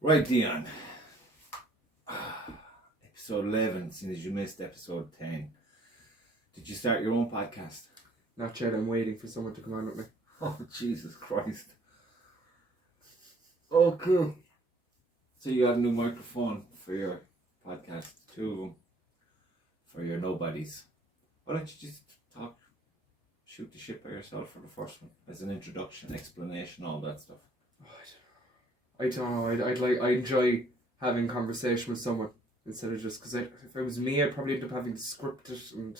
Right, Dion. Episode 11, seeing as you missed episode 10. Did you start your own podcast? Not yet, I'm waiting for someone to come on with me. Oh, Jesus Christ. Oh, cool. So you got a new microphone for your podcast, 2 of them, for your nobodies. Why don't you just shoot the shit by yourself for the first one, as an introduction, explanation, all that stuff? I don't know, I enjoy having conversation with someone instead of just, because if it was me, I'd probably end up having to script it and...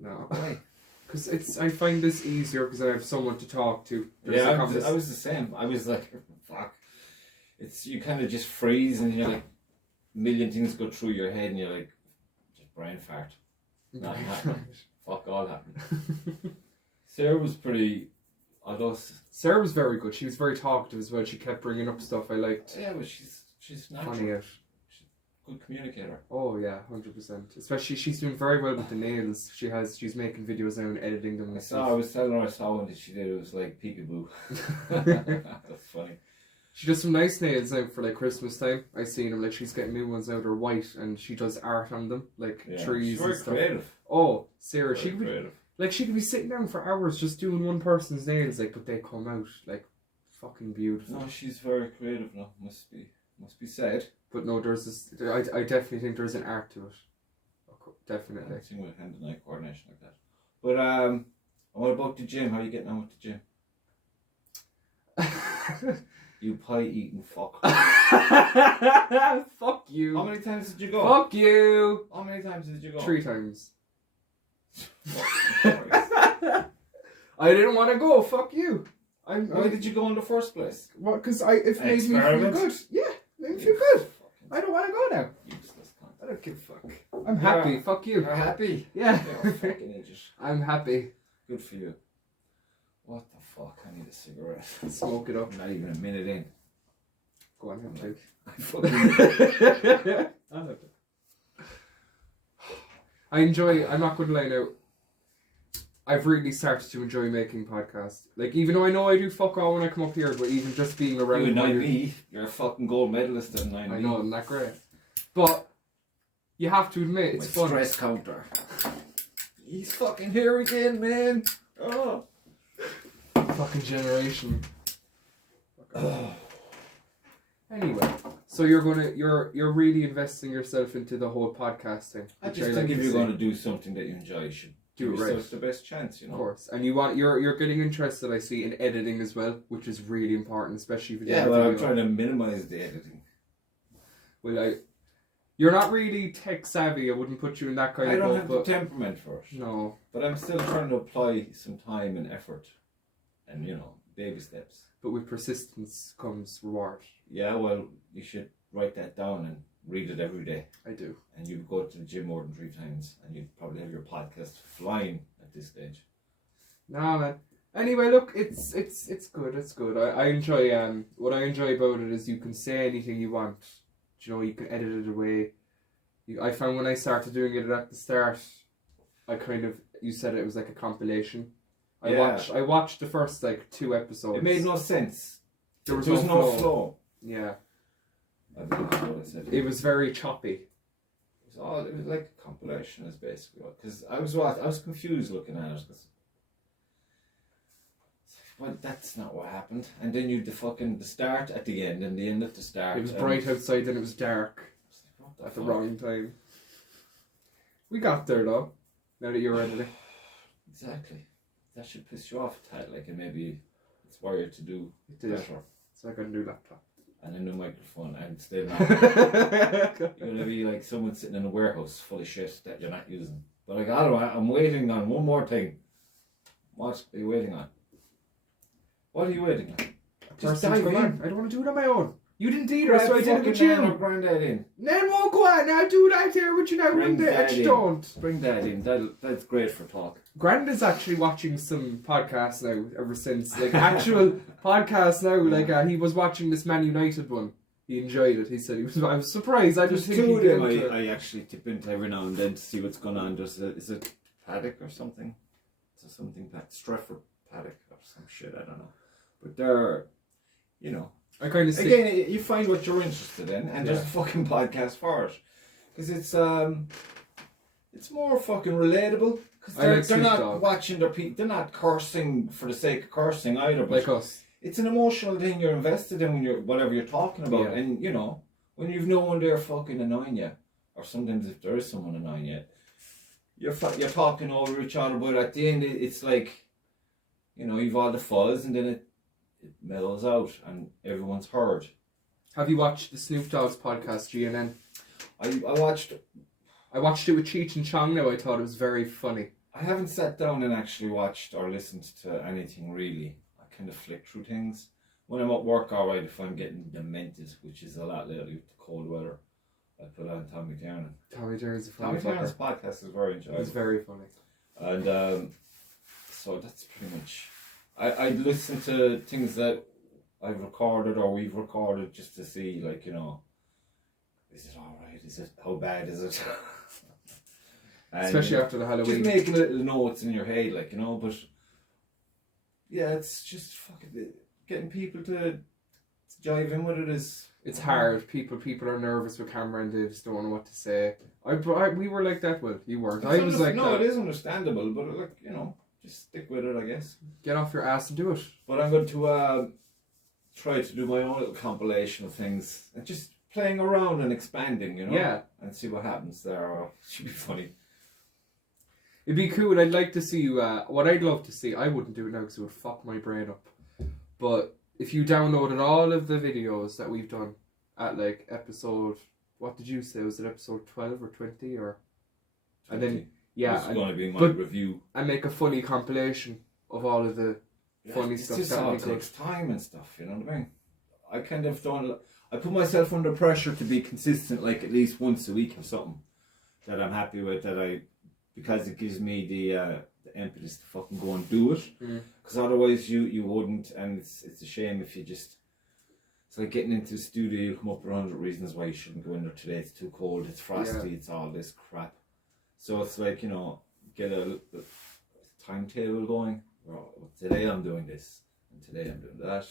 No. Why? Because I find this easier because I have someone to talk to. Yeah, I was the same. I was like, fuck. You kind of just freeze and you're like, a million things go through your head and you're like, just brain fart. Not happening. Fuck all happening. Sarah was pretty... Sarah was very good. She was very talkative as well. She kept bringing up stuff I liked. Yeah, but she's natural. Funny out. She's a good communicator. Oh yeah, 100%. Especially she's doing very well with the nails. She's making videos now and editing them. I was telling her I saw one that she did. It was like peekaboo. That's funny. She does some nice nails now for like Christmas time. I seen them. Like she's getting new ones out. They're white and she does art on them, like trees and stuff. Creative. Oh, Sarah, Very creative. She could be sitting down for hours just doing one person's nails, like, but they come out like fucking beautiful. No, she's very creative now. Must be said. But no, there's this. I definitely think there's an art to it. Definitely. Anything with hand and eye coordination like that. But what about the gym? How are you getting on with the gym? You pie eating fuck. Fuck you. How many times did you go? Fuck you. How many times did you go? 3 times. I didn't want to go. Fuck you. Why did you go in the first place? What? Because it made me feel good. Yeah, made me feel good. I don't want to go now. Useless cunt. I don't give a fuck. I'm happy. Fuck you. You're happy? Yeah. You're a fucking idiot. I'm happy. Good for you. What the fuck? I need a cigarette. Smoke it up. I'm not even a minute in. Go on, have two. I fucking... I'm not going to lie now, I've really started to enjoy making podcasts. Like, even though I know I do fuck all when I come up here, but even just being around... You 9B, you're a fucking gold medalist at 9B. I know, I'm not great. But, you have to admit, it's fun. Stress counter. He's fucking here again, man. Oh. Fucking generation. Anyway, so you're really investing yourself into the whole podcasting. I just think if you're going to do something that you enjoy, you should do it right. The best chance, you know. Of course, and you're getting interested, I see, in editing as well, which is really important, especially for I'm trying to minimize the editing. Well, you're not really tech savvy. I wouldn't put you in that kind of. I don't have the temperament for it. No, but I'm still trying to apply some time and effort, and baby steps. But with persistence comes reward. Yeah, well, you should write that down and read it every day. I do. And you go to the gym more than 3 times, and you'd probably have your podcast flying at this stage. Nah, man. Anyway, look, it's good. It's good. I enjoy. What I enjoy about it is you can say anything you want. You can edit it away. I found when I started doing it at the start, you said it was like a compilation. I watched the first 2 episodes. It made no sense. There was no flow. Yeah. I believe that's what I said. It was very choppy. It was like a compilation, is basically what. Because I was confused looking at it. Well, that's not what happened. And then you the start at the end and the end at the start. It was bright outside, then it was dark at the wrong time. We got there though. Now that you're editing. Exactly. That should piss you off a tad, and maybe it's wired to do better. So I got a new laptop. And a new microphone, and still not. You're gonna be like someone sitting in a warehouse full of shit that you're not using. But I'm waiting on one more thing. What are you waiting on? What are you waiting on? Just dive in. I don't want to do it on my own. You didn't either, so I did it with you. Granddad in. Nan won't go on. I'll do that here with you now. Bring Dad in. Don't. Bring Dad in. That's great for talk. Granddad's actually watching some podcasts now ever since. Actual podcasts now. He was watching this Man United one. He enjoyed it. He said I was surprised. I just think 2 of them I actually tip into every now and then to see what's going on. Is it Paddock or something? Is it something Stretford Paddock or some shit? I don't know. But they're, I kind of again, you find what you're interested in, and there's a fucking podcast for it, because it's more fucking relatable. Because they're not watching they're not cursing for the sake of cursing either. But like us. It's an emotional thing you're invested in when you're whatever you're talking about, and you know when you've no one there fucking annoying you, or sometimes if there is someone annoying you, you're talking over each other. But at the end, it's like, you know, you've all the fuzz, and then it mellows out, and everyone's heard. Have you watched the Snoop Dogg's podcast, GNN? I watched it with Cheech and Chong now. I thought it was very funny. I haven't sat down and actually watched or listened to anything really. I kind of flick through things. When I'm at work, alright, if I'm getting demented, which is a lot lately with the cold weather, I put on Tommy Tiernan. Tommy Tiernan's a funny Tommy Tiernan's podcast is very enjoyable. It's very funny. And so that's pretty much... I listen to things that I've recorded or we've recorded just to see, like, you know, is it alright? Is it... How bad is it? And especially after the Halloween. Just making little notes in your head, like, you know, but yeah, it's just fucking getting people to jive in with it is... It's hard. People are nervous with camera and they just don't know what to say. We were like that, Will. You weren't. I was like no, that. it is understandable, but like, you know, just stick with it, I guess. Get off your ass and do it. But I'm going to try to do my own little compilation of things and just playing around and expanding, you know? Yeah. And see what happens there. It should be funny. It'd be cool. I'd like to see you. What I'd love to see, I wouldn't do it now because it would fuck my brain up. But if you downloaded all of the videos that we've done at like episode, what did you say? Was it episode 12 or 20 or? 20. And then it's going to be my review. And make a funny compilation of all of the funny stuff. It just all takes time and stuff. You know what I mean? I kind of don't. I put myself under pressure to be consistent, like at least once a week or something that I'm happy with. Because it gives me the impetus to fucking go and do it. Because otherwise you wouldn't, and it's a shame if you just... It's like getting into the studio, you come up with 100 reasons why you shouldn't go in there today. It's too cold, it's frosty, it's all this crap. So it's like, you know, get a timetable going. Well, today I'm doing this, and today I'm doing that,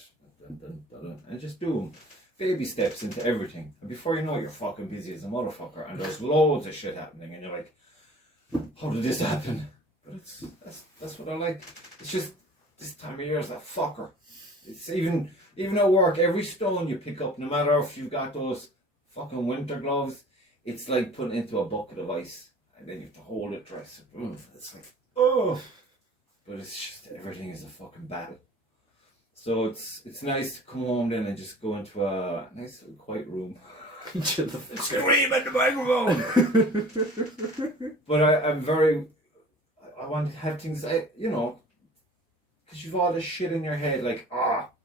and just do them. Baby steps into everything. And before you know it, you're fucking busy as a motherfucker, and there's loads of shit happening, and you're like, how did this happen? But that's what I like. It's just this time of year is that fucker. It's even at work, every stone you pick up, no matter if you've got those fucking winter gloves, it's like putting into a bucket of ice, and then you have to hold it dry. It's like, oh, but it's just everything is a fucking battle. So it's nice to come home then and just go into a nice little quiet room. Scream at the microphone. But I want to have things, you know, because you've all this shit in your head, like,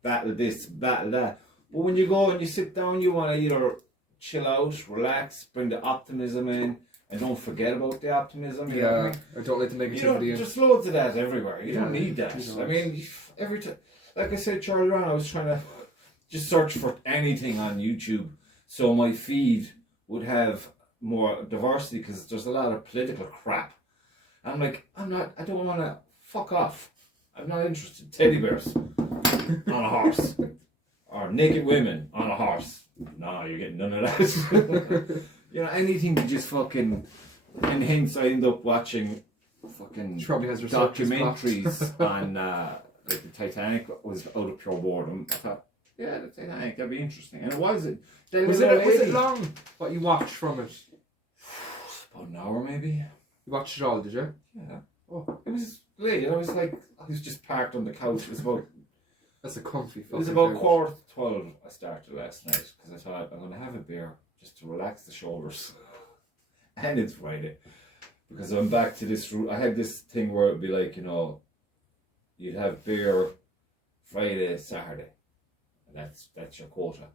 battle this, battle that. But when you go and you sit down, you want to either chill out, relax, bring the optimism in, and don't forget about the optimism. You know what I mean? Or don't let the negativity in. There's loads of that everywhere. You don't need that. I mean, every time, like I said, Charlie Brown, I was trying to just search for anything on YouTube. So my feed would have more diversity because there's a lot of political crap. I'm like, I don't want to, fuck off. I'm not interested. Teddy bears on a horse. Or naked women on a horse. No, you're getting none of that. You know, anything to just fucking... And hence I end up watching fucking documentaries on... like the Titanic was out of pure boredom. I thought, yeah, the Titanic, that'd be interesting. And was it? Was it long? What you watched from it? About an hour maybe. You watched it all, did you? Yeah. Oh, it was late. I was just parked on the couch. It was about... That's a comfy fucking... It was about 11:45 I started last night because I thought I'm going to have a beer just to relax the shoulders. And it's Friday. Because I'm back to this route. I had this thing where it'd be like, you know, you'd have beer Friday, Saturday. And that's your quota.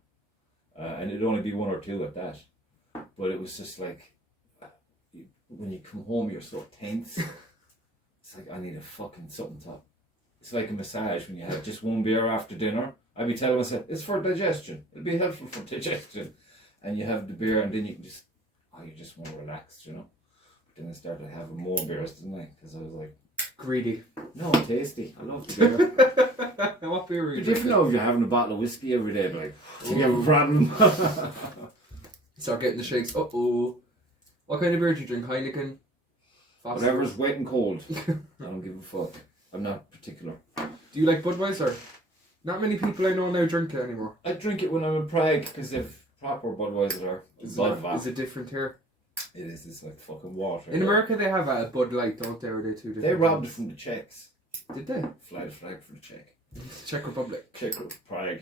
And it'd only be one or two at that. But it was just like, when you come home, you're so tense. It's like, I need a fucking something to... It's like a massage when you have just one beer after dinner. I'd be telling myself, it's for digestion. It'll be helpful for digestion. And you have the beer and then you can just, you just want to relax, you know. But then I started having more beers, didn't I? Because I was like, Greedy. No, tasty. I love the beer. What beer are you It's different drinking? now if you're having a bottle of whiskey every day, like, you have a problem. Start getting the shakes. Uh-oh. What kind of beer do you drink? Heineken? Foster? Whatever's wet and cold. I don't give a fuck. I'm not particular. Do you like Budweiser? Not many people I know now drink it anymore. I drink it when I'm in Prague because they've proper Budweiser there. Is it different here? It is. It's like fucking water. In America they have a Bud Light, don't they? Or are they two different? They robbed it ones? from the Czechs. Did they? Flag for the Czech. Czech Republic. Czech Prague.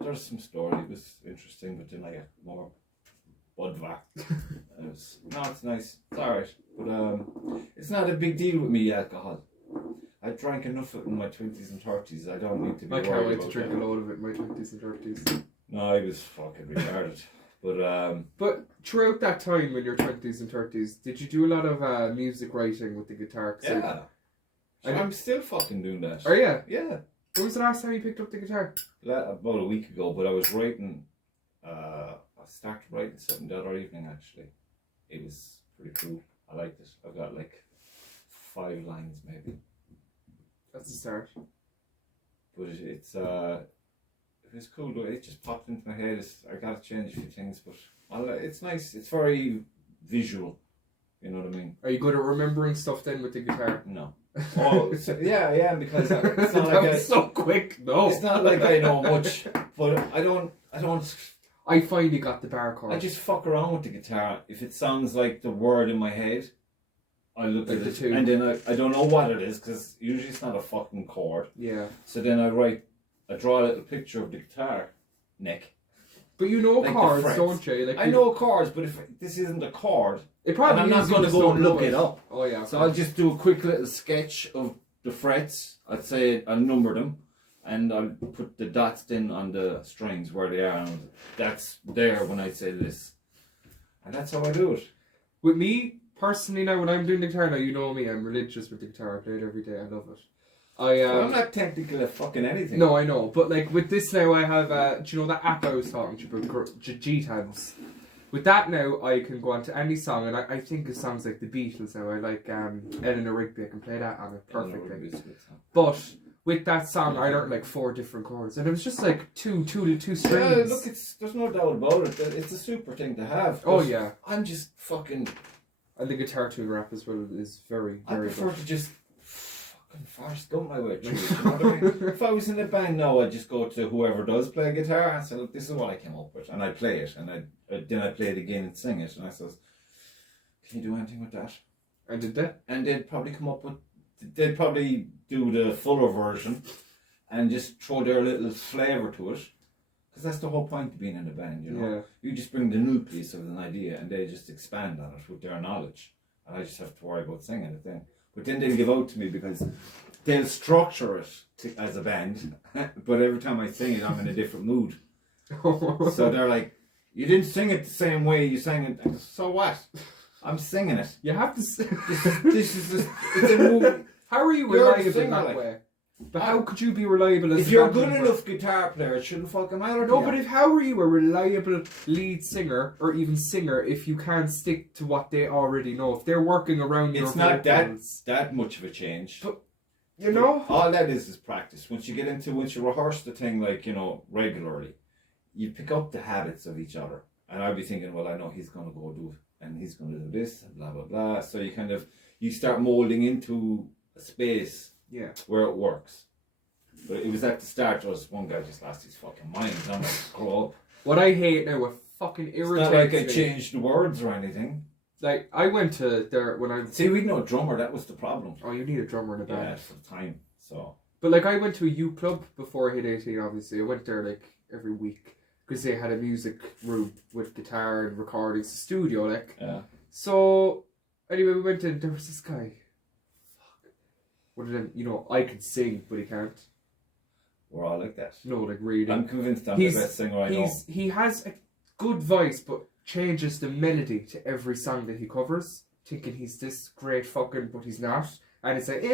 There's some story. It was interesting, but then I got more Budva. It's nice. It's alright, but it's not a big deal with me. Alcohol. I drank enough of it in my 20s and 30s. I don't need to be I worried can't wait about to drink that. a load of it in my 20s and 30s. No, I was fucking retarded. But But throughout that time in your 20s and 30s, did you do a lot of music writing with the guitar? 'Cause yeah, I'm still fucking doing that. Oh yeah? Yeah. When was the last time you picked up the guitar? About a week ago, but I was writing. I started writing something the other evening. Actually, it was pretty cool. I liked it. I've got like 5 lines maybe, That's the start. but it's cool. Though. It just popped into my head. I got to change a few things, but it's nice. It's very visual. You know what I mean? Are you good at remembering stuff then with the guitar? No. Oh, yeah, because it's not That like was so quick. No, it's not like I know much, but I don't. I finally got the bar chord. I just fuck around with the guitar. If it sounds like the word in my head, I look Like at the it tune. and then I don't know what it is because usually it's not a fucking chord. Yeah, So then I draw a little picture of the guitar neck. but you know Like the chords, frets. don't you? Like I know chords, but if this isn't a chord, It and probably I'm not is, you going to just go don't and look know it up. Oh yeah. So I'll just do a quick little sketch of the frets. I'd say I'll number them, and I'll put the dots then on the strings where they are. And that's there when I say this, and that's how I do it. With me personally now, when I'm doing the guitar now, you know me, I'm religious with the guitar. I play it every day. I love it. I'm not technical at fucking anything. No, I know, but like with this now, I have. Do you know that app I was talking to you about, G-Tabs? With that now, I can go on to any song, and I think of songs like the Beatles now. I like Eleanor Rigby. I can play that on it perfectly. But with that song, I learned like 4 different chords, and it was just like two strings. Yeah, look, there's no doubt about it. It's a super thing to have. Oh but yeah, I'm just fucking. and the guitar tune rap as well is very, I very prefer good. to just fucking Forrest Gump my way through it. You know what I mean? If I was in a band now, I'd just go to whoever does play guitar and say, look, this is what I came up with, and I'd play it, and then I'd play it again and sing it, and I says, can you do anything with that? And did that? And they'd probably come up with, they'd probably do the fuller version, and just throw their little flavour to it, because that's the whole point of being in a band, you know. Yeah. You just bring the nucleus of an idea, and they just expand on it with their knowledge, and I just have to worry about singing it then. But then they'll give out to me because they'll structure it as a band, but every time I sing it, I'm in a different mood. So they're like, you didn't sing it the same way you sang it. I go, so what? I'm singing it. You have to. It's a movie. How are you You're a reliable singer, that like- way? But how could you be reliable as If a you're a band good member? enough guitar player, it shouldn't fucking matter. No, to but you. how are you a reliable lead singer or even singer if you can't stick to what they already know? If they're working around your It's not vocals, that much of a change. But- you know? All that is practice. Once you rehearse the thing, like, you know, regularly, you pick up the habits of each other. And I'd be thinking, well, I know he's going to go do it, and he's going to do this, and blah, blah, blah. So you start molding into a space Yeah. where it works. But it was at the start, one guy just lost his fucking mind. I'm like, grow up. What I hate now, what fucking It's irritates not like I me. changed the words or anything. Like, I went to there when I... See, we'd no drummer, that was the problem. Oh, you need a drummer in a band. Yeah, for the time, so... But like I went to a U club before I hit 18 obviously. I went there like every week because they had a music room with guitar and recordings, a studio like. Yeah. So anyway we went in, there was this guy. Fuck. One of them, you know, I can sing but he can't. We're all like that. No, like really. I'm convinced I'm the best singer I know. He has a good voice but changes the melody to every song that he covers, thinking he's this great fucking but he's not. And it's like, and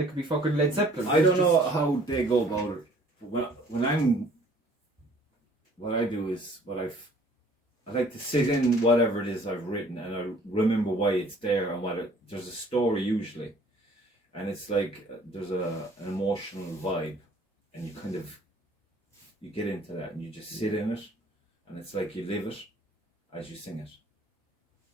it could be fucking Led Zeppelin. I don't know how they go about it. But when what I do is, what I've I like to sit in whatever it is I've written, and I remember why it's there and there's a story usually, and it's like there's an emotional vibe, and you get into that and you just sit in it, and it's like you live it as you sing it,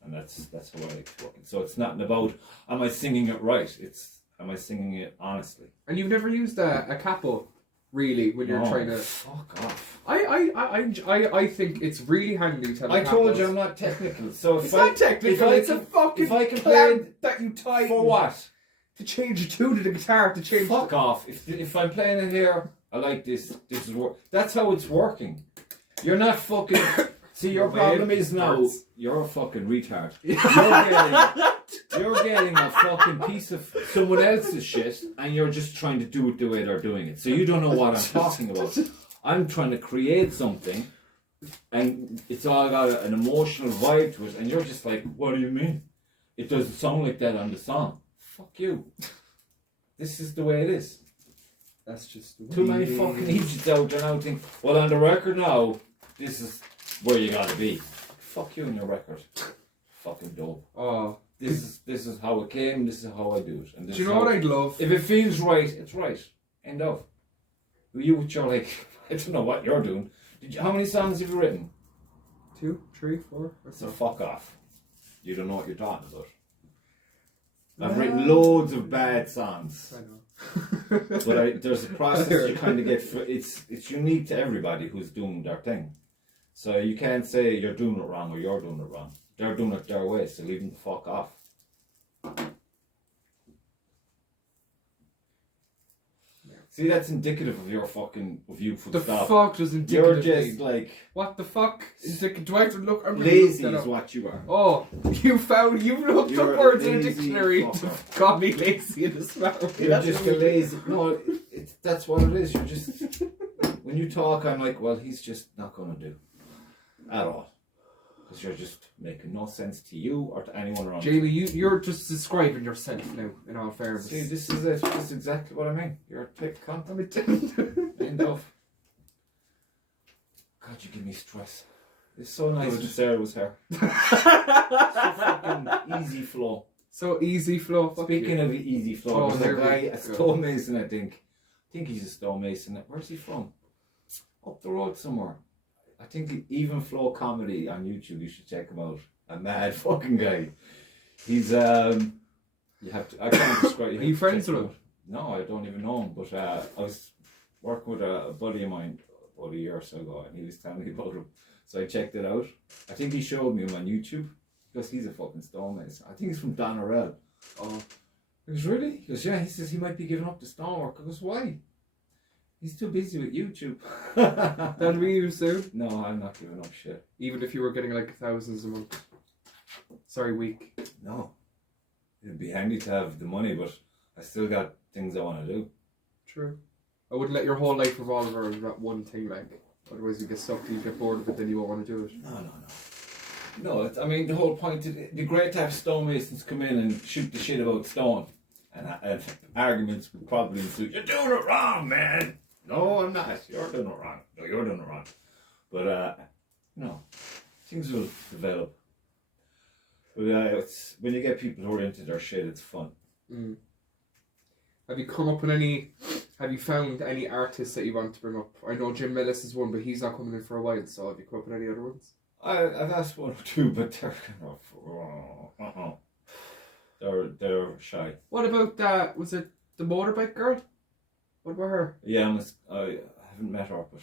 and that's how I like to work. So it's not about am I singing it right? It's am I singing it honestly? And you've never used a capo, really, when you're trying to. Fuck off. I think it's really handy to have. I told you I'm not technical, so It's not technical. It's a fucking if I can play that you tie for what? To change a tune to the guitar to change. Fuck off. If I'm playing it here, I like this. This is work. That's how it's working. You're not fucking. See, your problem is now you're a fucking retard. You're getting a fucking piece of someone else's shit, and you're just trying to do it the way they're doing it. So you don't know what I'm talking about. I'm trying to create something, and it's all got an emotional vibe to it, and you're just like, what do you mean? It doesn't sound like that on the song. Fuck you. This is the way it is. That's just the way Too many fucking idiots out there now think, well, on the record now, this is where you gotta be. Fuck you and your record. Fucking dope. Oh. This is how it came, this is how I do it. And this Do you is know how, what I'd love? if it feels right, it's right. End of. You with your like, I don't know what you're doing. How many songs have you written? 2, 3, 4. So fuck off. You don't know what you're talking about. I've written loads of bad songs. I know. But there's a process you kind of get. It's unique to everybody who's doing their thing. So you can't say you're doing it wrong or you're doing it wrong. They're doing it their way, so leave them the fuck off. See, that's indicative of your fucking you for The stop. fuck does indicative You're just mean? like What the fuck? Do I have to look? I'm lazy gonna is look what you are. Oh, you looked You're up a words in a lazy dictionary to fucker. call me lazy in the smell. You're just a lazy. No, that's what it is. You're just when you talk, I'm like, well, he's just not gonna do at all. Because you're just making no sense to you or to anyone around Jamie, you're just describing yourself now, in all fairness. See, this is it. This is exactly what I mean. You're a tick cunt. End of. God, you give me stress. It's so nice when Sarah was here. So fucking easy flow. So easy flow. Fuck Speaking you. of easy flow, Oh, there's a there guy, we a go. stonemason, I think. I think he's a stonemason. Where's he from? Up the road somewhere. I think Even Flow Comedy on YouTube. You should check him out. A mad fucking guy. He's you have to. I can't describe. Are you friends with him? No, I don't even know him. But I was working with a buddy of mine about a year or so ago, and he was telling me about him. So I checked it out. I think he showed me him on YouTube because he's a fucking stonemason. I think he's from Doneraile. Oh. He goes, really? He goes, yeah. He says he might be giving up the stonework. I goes, why? He's too busy with YouTube. That'll be you soon. No, I'm not giving up shit. Even if you were getting like thousands a month. Sorry, week. No. It'd be handy to have the money, but I still got things I want to do. True. I wouldn't let your whole life revolve around that one thing, like. Otherwise you get sucked, you get bored of it, then you won't want to do it. No, I mean, the whole point, it'd be great to have stonemasons come in and shoot the shit about stone. And arguments would probably include, you're doing it wrong, man. No, I'm not. You're doing it wrong. No, you're doing it wrong. But, no, things will develop. But it's when you get people who are into their shit, it's fun. Mm. Have you come up with any? Have you found any artists that you want to bring up? I know Jim Mellis is one, but he's not coming in for a while. So have you come up with any other ones? I've asked one or two, but they're kind of they're shy. What about that? Was it the motorbike girl? What about her? Yeah, I haven't met her, but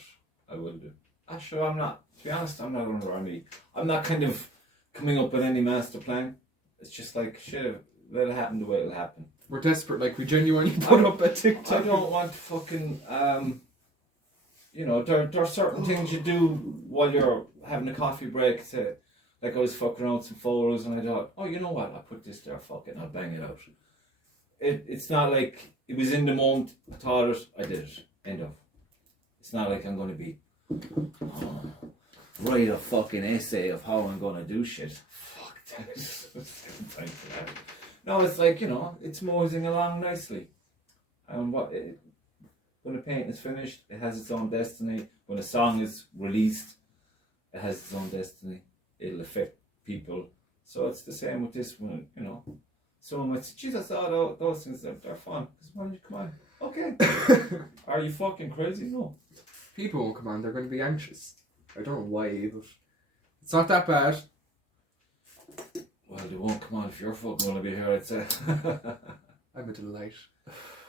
I will do. Actually, I'm not. To be honest, I'm not under any. I'm not kind of coming up with any master plan. It's just like shit. Let it happen the way it'll happen. We're desperate. Like we genuinely put up a TikTok. I don't want to fucking. You know, there are certain things you do while you're having a coffee break. Like I was fucking around with some photos, and I thought, oh, you know what? I'll put this there. Fuck it, and I'll bang it out. It's not like it was in the moment. I thought it. I did it. End of. It's not like I'm going to be write a fucking essay of how I'm going to do shit. Fuck that. Time for that. No, it's like, you know, it's moseying along nicely. And when the painting is finished, it has its own destiny. When a song is released, it has its own destiny. it'll affect people. So it's the same with this one, you know. Someone might say, Jesus, all those things, they're fun. Why don't you come on? Okay. Are you fucking crazy? No. People won't come on, they're going to be anxious. I don't know why, but it's not that bad. Well, they won't come on if you're fucking going to be here, I'd say. I'm a delight.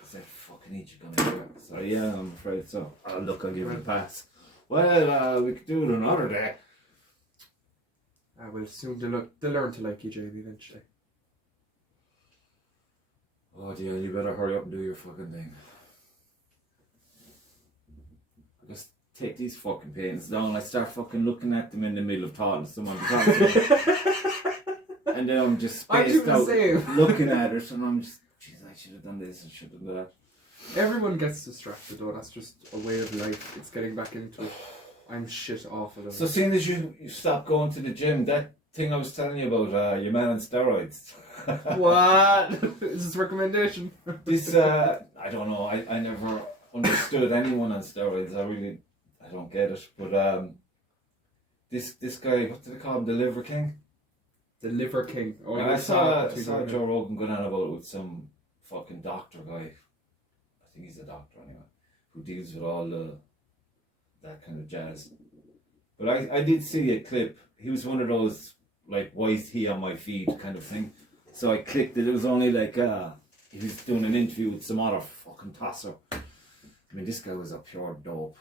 Is that fucking each you're going to hear? So, yeah, I'm afraid so. Oh, look, I'll give it a pass. Well, we could do it another day. Well, soon they'll learn to like you, Jamie, eventually. Oh, dear, you better hurry up and do your fucking thing. Just take these fucking paintings down. I start fucking looking at them in the middle of talking to someone. And then I'm just spaced out looking at it, and I'm just, jeez, I should have done this and should have done that. Everyone gets distracted though, that's just a way of life. It's getting back into it. I'm shit awful. So seeing as you stopped going to the gym, that thing I was telling you about, your man on steroids. What? Is this recommendation? This, I don't know, I never understood anyone on steroids. I don't get it. But this guy, what do they call him, the Liver King? The Liver King. Oh, I saw Joe Rogan going on about it with some fucking doctor guy. I think he's a doctor anyway, who deals with all that kind of jazz. But I did see a clip. He was one of those, like, why is he on my feed kind of thing. So I clicked it. It was only like, he was doing an interview with some other fucking tosser. I mean, this guy was a pure dope.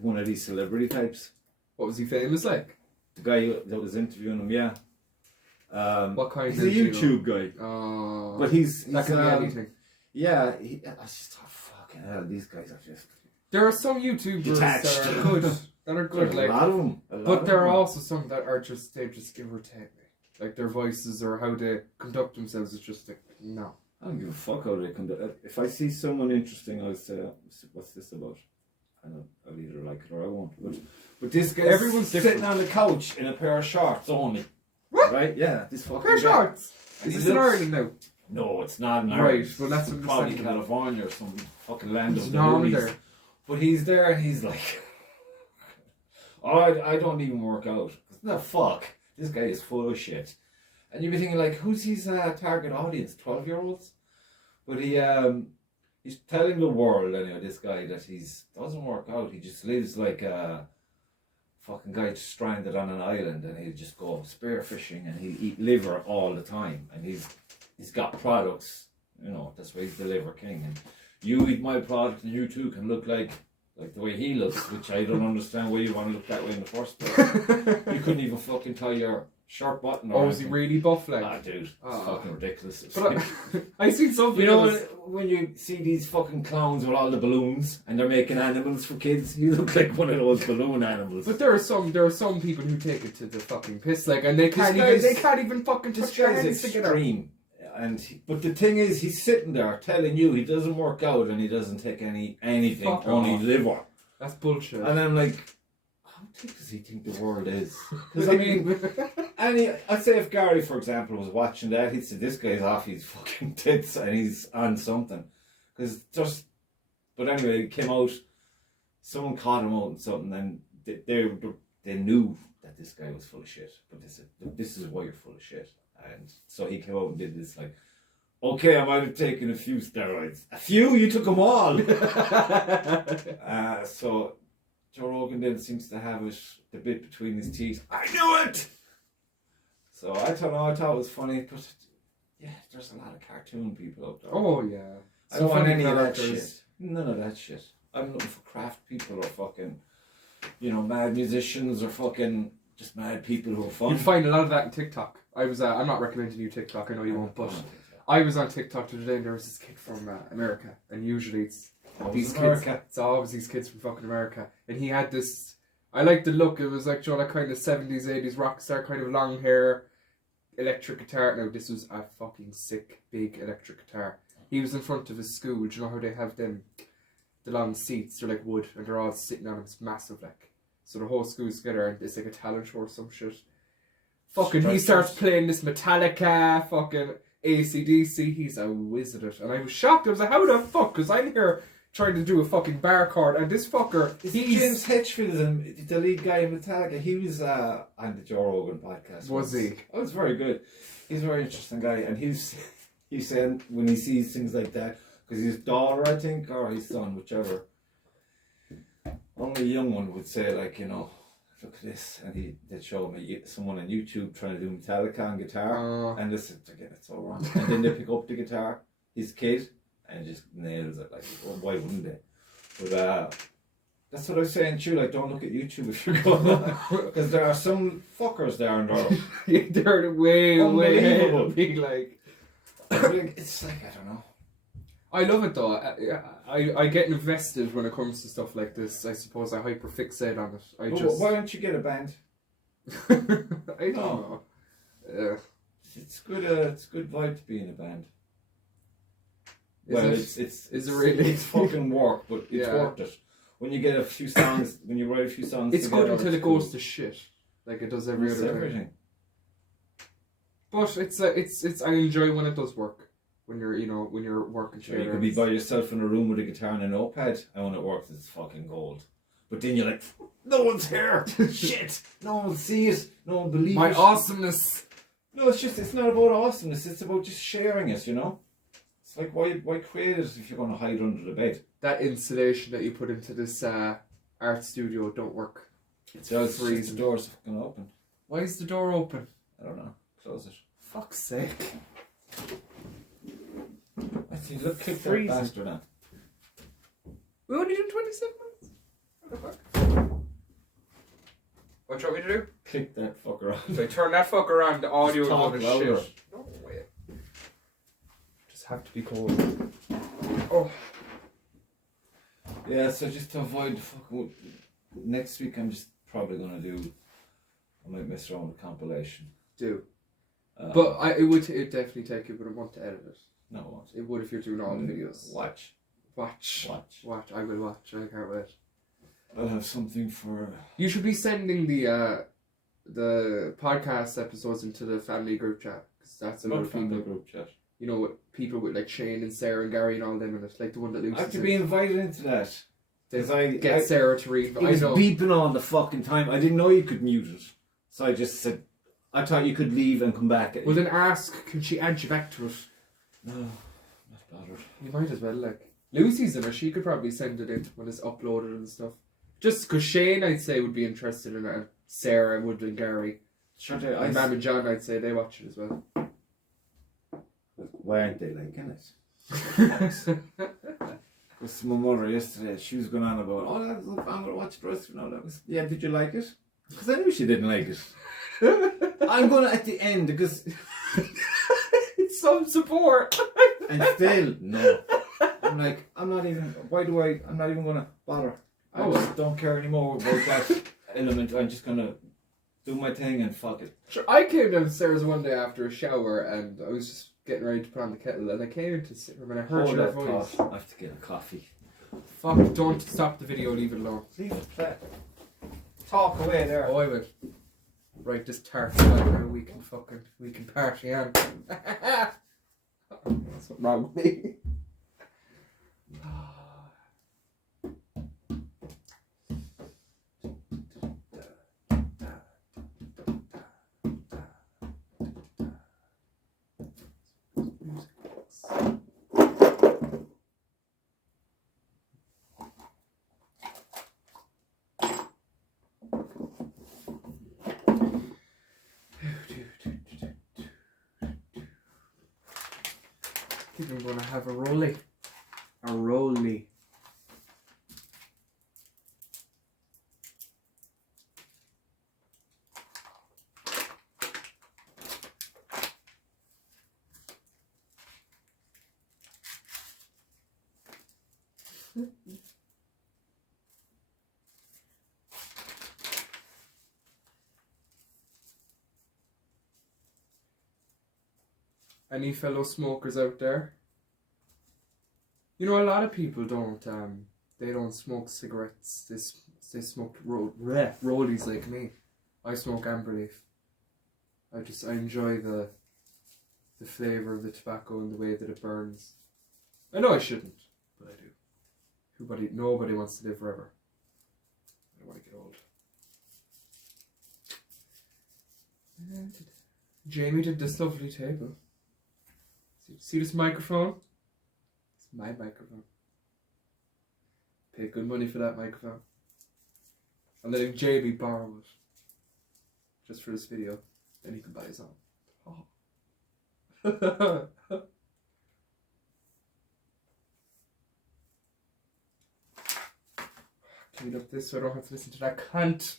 One of these celebrity types. What was he famous like? The guy that was interviewing him, yeah. What kind he's of a YouTube guy. But he's that can be anything. Yeah, I just thought, fucking hell, these guys are just... There are some YouTubers detached. that are good. That are good, There's like, a lot of them. But there are also some that are just, they just give or take me. Like their voices or how they conduct themselves is just like, no. I don't give a fuck how they conduct it. If I see someone interesting, I'll say, what's this about? I'll either like it or I won't. But this guy's everyone's sitting on the couch in a pair of shorts only. What? Right? Yeah, this fucking pair of shorts? Is this in Ireland now? No, it's not in Ireland. Right, well that's what probably California or some fucking land of the normal movies. there. But he's there and he's like, oh, I don't even work out. No, fuck. This guy is full of shit. And you'd be thinking, like, who's his target audience? 12-year-olds? But he's telling the world, anyway, this guy, that doesn't work out. He just lives like a fucking guy stranded on an island, and he'll just go spearfishing and he'll eat liver all the time. And he's got products, you know, that's why he's the Liver King. And you eat my product and you too can look like the way he looks, which I don't understand why you want to look that way in the first place. You couldn't even fucking tie your shirt button or is he really buff like? Ah, dude, it's fucking ridiculous. But I see something. You know when you see these fucking clowns with all the balloons and they're making animals for kids, you look like one of those balloon animals. But there are some people who take it to the fucking piss, like, and they can't even fucking touch their hands together. But the thing is, he's sitting there telling you he doesn't work out and he doesn't take anything, Fuck only off. liver. That's bullshit. And I'm like, how thick does he think the world is? Because I mean, I'd say if Gary, for example, was watching that, he'd say this guy's off his fucking tits and he's on something. But anyway, it came out. Someone caught him out in something, and they knew that this guy was full of shit. But they said, this is why you're full of shit. And so he came out and did this, like, okay, I might have taken a few steroids. A few? You took them all. So Joe Rogan then seems to have the bit between his teeth. I knew it! So I thought it was funny, but yeah, there's a lot of cartoon people out there. Oh yeah. I don't want any of that shit. None of that shit. I'm looking for craft people or fucking, you know, mad musicians or fucking just mad people who are fun. You find a lot of that in TikTok. I'm not recommending you TikTok, I know you won't, but I was on TikTok today and there was this kid from America, and usually it's these kids. It's always these kids from fucking America, and he had this. I liked the look. It was like, you know, like kind of 70s, 80s rock star, kind of long hair, electric guitar. Now this was a fucking sick big electric guitar. He was in front of his school. Do you know how they have the long seats? They're like wood, and they're all sitting on them. It's massive, like. So the whole school's together, and it's like a talent show or some shit. Fucking, he starts playing this Metallica, fucking AC/DC. He's a wizard at it. And I was shocked. I was like, how the fuck? Because I'm here trying to do a fucking bar chord, and this fucker, he's... James Hetfield, the lead guy in Metallica. He was on the Joe Rogan podcast. Was he? Oh, it's very good. He's a very interesting guy, and he's saying when he sees things like that, because his daughter, I think, or his son, whichever, only a young one would say, like, you know, look at this, and they'd show me someone on YouTube trying to do Metallica on guitar, and this again, it's so wrong. And then they pick up the guitar, his kid, and just nails it. Like, well, why wouldn't they? But that's what I was saying too. Like, don't look at YouTube if you're going, because there are some fuckers there, and they're way unbelievable. being like, it's like, I don't know. I love it though. I get invested when it comes to stuff like this. I suppose I hyperfixate on it. Why don't you get a band? I don't know. It's good. It's good vibe to be in a band. Is it really? It's fucking work, but it's worth it. When you get a few songs, when you write a few songs, it's together, good until it goes to shit, like it does every other everything. thing. But it's I enjoy when it does work. When you're working together. You could be by yourself in a room with a guitar and a notepad, and when it works, it's fucking gold. But then you're like, no one's here. Shit, no one sees, no one believes my awesomeness. No, it's not about awesomeness. It's about just sharing it. You know, it's like why create it if you're going to hide under the bed? That insulation that you put into this art studio don't work. It's freezing. The door's fucking open. Why is the door open? I don't know. Close it. Fuck's sake. I think look, click that bastard now. We only did 27 minutes. What the fuck? What do you want me to do? Click that fucker on. So I turn that fucker on, the audio Just talk will go louder. to shit. No way. Just have to be cold. Oh. Yeah, so just to avoid the fucking... Next week I'm just probably going to do... I might mess around with a compilation. Do. But it would definitely take you, but I want to edit it. No, it won't. It would if you're doing all the videos. Watch. I will watch. I can't wait. I'll have something for... You should be sending the podcast episodes into the family group chat, because that's a lot of people. Group chat. You know, people with like Shane and Sarah and Gary and all them, and it's like the one that Lucy's I have to be invited into that. Because I get Sarah to read. It was I know. beeping all the fucking time. I didn't know you could mute it, so I just said, I thought you could leave and come back. Well, then ask, can she add you back to it? No, not bothered. You might as well, like. Lucy's in her, she could probably send it in when it's uploaded and stuff. Just because Shane, I'd say, would be interested in it, and Sarah would, and Gary. Sure, And Mam and John, I'd say, they watch it as well. Why aren't they liking it? Because my mother yesterday, she was going on about, I'm going to watch the rest of it now. Yeah, did you like it? Because I knew she didn't like it. I'm going to at the end, because... It's some support. And still, no. I'm like, I'm not even going to bother. I just don't care anymore about that element. I'm just going to do my thing and fuck it. Sure, I came downstairs one day after a shower and I was just getting ready to put on the kettle and I came into the sitting room and I heard your voice. Thought. I have to get a coffee. Fuck, don't stop the video, leave it alone. Leave it play. Talk away there. Oh, I will. Right, this tart now we can party on. That's what's wrong with me. I think I'm going to have a rollie. A rollie. Any fellow smokers out there? You know, a lot of people don't. They don't smoke cigarettes. They smoke rollies like me. I smoke amber leaf. I enjoy the flavour of the tobacco and the way that it burns. I know I shouldn't, but I do. Nobody wants to live forever. I don't want to get old. Jamie did this lovely table. See this microphone? It's my microphone. Paid good money for that microphone. I'm letting Jamie borrow it. Just for this video. Then he can buy his own. Oh. Clean up this so I don't have to listen to that cunt.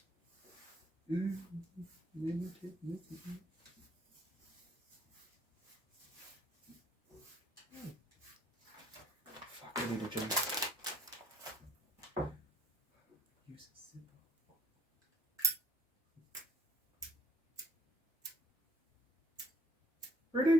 Fuck, I need a gym. Use a zipper. Ready?